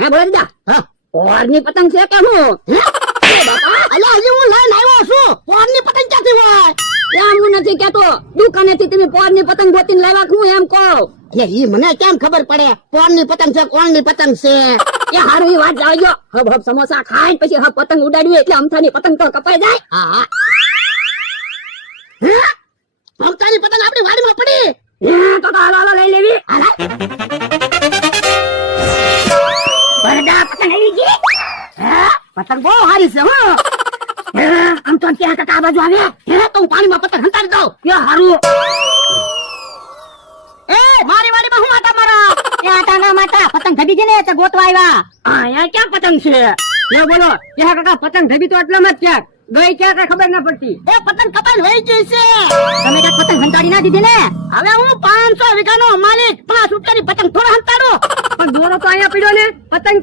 હે બોલ જા. હા પોરની પતંગ છે કે હું? હે બાપા અલ્યા હજી હું લઈને આવ્યો છું. પોરની પતંગ ક્યાંથી હોય? એમ હું નથી કેતો. દુકાનેથી તમે પોરની પતંગ ગોતીને લાવ્યા હું એમ કહું. એટલે ઈ મને કેમ ખબર પડે પોરની પતંગ છે કોણની પતંગ છે? એ હારું ઈ વાત જાવજો. હબ હબ સમોસા ખાઈ પછી હબ પતંગ ઉડાડવી એટલે અમથાની પતંગ તો કપાઈ જાય. હા હે અમથાની પતંગ આપણી વાડીમાં પડી. હે તો હાલો હાલો લઈ લેવી. હાલ બરડા પતંગ આવી ગઈ. હે પતંગ બહુ હારી છે હો. હે આમ તો ત્યાં કાકા આ બાજુ આવે. હે તો હું પાણીમાં પતંગ હંતાડી દઉં. કે હારું. એ મારી વાડીમાં હું આટા મારા. એ આટા ના માટા પતંગ ધબી છે ને તે ગોતવા આવ્યા. હા યા ક્યાં પતંગ છે? લે બોલો ત્યાં કાકા પતંગ ધબી તો એટલામાં જ ક્યાંક ગઈ ક્યાં કઈ ખબર ના પડતી. એ પતંગ કપાઈ વહી ગઈ છે. તમે ક્યાંક પતંગ હંતાડી ના દીધી ને? હવે હું 500 વીઘાનો માલિક 5 રૂપિયાની પતંગ થોડા હંતાડો. પણ દોરો તો અહીંયા પડ્યો ને પતંગ